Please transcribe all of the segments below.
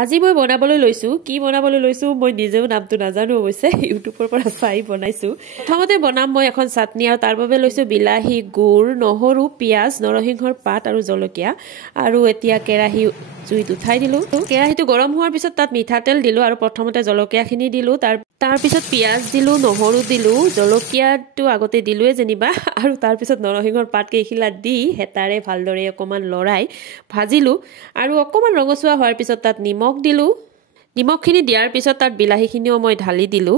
আজি মই বনাবলৈ লৈছো কি বনাবলৈ লৈছো মই নিজেও নামটো নাজানো অৱশ্যে ইউটিউবৰ পৰা চাই বনাইছো প্ৰথমতে বনাম মই এখন চাটনি আৰু তাৰ বাবে লৈছো বিলাহী গুড় নহৰু পিয়াজ নৰসিংহৰ পাত আৰু জলকীয়া আৰু এতিয়া কেৰাহী জুইত উঠাই দিলো কেৰাহীটো গৰম হোৱাৰ পিছত তাত মিঠাতেল দিলো আৰু প্ৰথমতে জলকীয়াখিনি দিলো তাৰ পিছত পিয়াজ দিলো নহৰু দিলো জলকীয়াটো আগতে দিলোৱে যেনিবা আৰু তাৰ পিছত নৰসিংহৰ পাত কেইখিলা দি হেতাৰে ভালদৰে অকমান লৰাই ভাজিলো আৰু অকমান ৰঙচুৱা হোৱাৰ পিছত তাত নিমখ দিলো নিমখখিনি দিয়াৰ পিছত তাত বিলাহীখিনিও মই ঢালি দিলো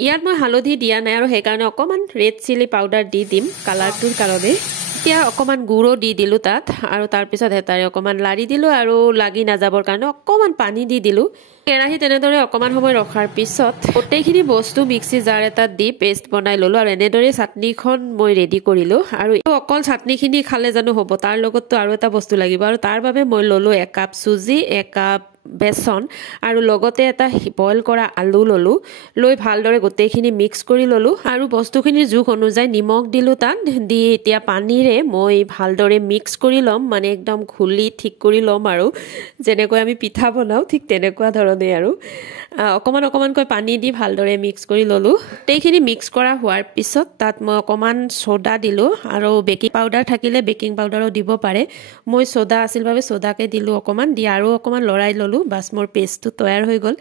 ইয়াত মই হালধি দিয়া নাই আৰু সেইকাৰণে অকমান ৰেড চিলি পাউডাৰ দি দিম কালাৰটোৰ কাৰণে এতিয়া অকমান গুড়ো দি দিলো তাত আৰু তাৰ পিছত হেতাৰে অকমান লাৰি দিলো আৰু লাগি নাযাবৰ কাৰণে অকমান পানী দি দিলো কেৰাহী তেনেদৰে অকমান সময় ৰখাৰ পিছত গোটেইখিনি বস্তু মিক্সি জাৰ এটাত দি পেষ্ট বনাই ললো আৰু এনেদৰে চাটনিখন মই ৰেডি কৰিলো আৰু অকল চাটনিখিনি খালে জানো হ'ব তাৰ লগততো আৰু এটা বস্তু লাগিব আৰু তাৰ বাবে মই ললো 1 কাপ চুজি 1 কাপ বেসন আৰু লগতে এটা বইল কৰা আলু ললো লৈ ভালদৰে গোটেইখিনি মিক্স কৰি ললো আৰু বস্তুখিনি জোখ অনুযায়ী নিমখ দিলো তাত দি এতিয়া পানীৰে মই ভালদৰে মিক্স কৰি লম মানে একদম ঘুলি ঠিক কৰি লম আৰু যেনেকৈ আমি পিঠা বনাও ঠিক তেনেকুৱা ধৰণে আৰু অকমানকৈ পানী দি ভালদৰে মিক্স কৰি ললো গোটেইখিনি মিক্স কৰা হোৱাৰ পিছত তাত মই অকমান সোডা দিলো আৰু বেকিং পাউডাৰ থাকিলে বেকিং পাউডাৰো দিব পাৰে মই সোডা আছিল বাবে সোডাকে দিলো অকমান দি আৰু অকমান লৰাই ললো বাস মোৰ পেষ্টটো তৈয়াৰ হৈ গল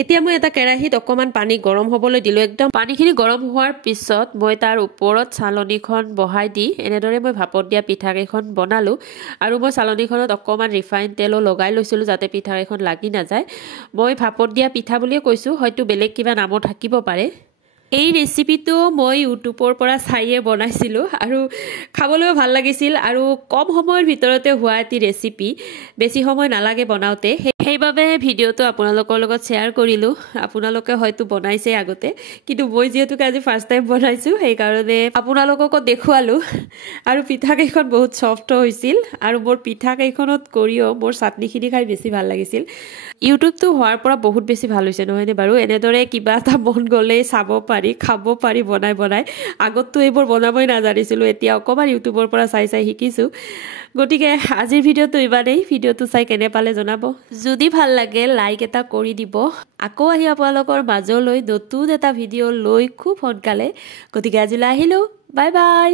এতিয়া মই এটা কেৰাহীত অকমান পানী গৰম হ'বলৈ দিলো একদম পানীখিনি গৰম হোৱাৰ পিছত মই তাৰ ওপৰত চালনীখন বহাই দি এনেদৰে মই ভাপত দিয়া পিঠাকেইখন বনালো আৰু মই চালনীখনত অকমান ৰিফাইন তেলো লগাই লৈছিলো যাতে পিঠাকেইখন লাগি নাযায় মই ভাপত দিয়া পিঠা বুলিয়ে কৈছো হয়তো বেলেগ কিবা নামো থাকিব পাৰে এই ৰেচিপিটো মই ইউটিউবৰ পৰা চাইয়ে বনাইছিলো আৰু খাবলৈও ভাল লাগিছিল আৰু কম সময়ৰ ভিতৰতে হোৱা এটি ৰেচিপি বেছি সময় নালাগে বনাওতে সেইবাবে ভিডিওটো আপোনালোকৰ লগত শেয়াৰ কৰিলো আপোনালোকে হয়তো বনাইছে আগতে কিন্তু মই যেহেতু আজি ফাৰ্স্ট টাইম বনাইছো সেই কাৰণে আপোনালোকক দেখুৱালো আৰু পিঠাকেইখন বহুত সফট হৈছিল আৰু মোৰ পিঠাকেইখনত কৰিও মোৰ চাটনিখিনি খাই বেছি ভাল লাগিছিল ইউটিউবটো হোৱাৰ পৰা বহুত বেছি ভাল হৈছে নহয়নে বাৰু এনেদৰে কিবা এটা মন গলে চাব পাৰি খাব পাৰি বনাই আগততো এইবোৰ বনাবই নাজানিছিলো এতিয়া অকমান ইউটিউবৰ পৰা চাই শিকিছো গতিকে আজিৰ ভিডিওটো ইমানেই ভিডিওটো চাই কেনে পালে জনাব যদি ভাল লাগে লাইক এটা কৰি দিব আকৌ আহি আপোনালোকৰ মাজলৈ নতুন এটা ভিডিও লৈ খুব সোনকালে গতিকে আজিলৈ আহিলো বাই বাই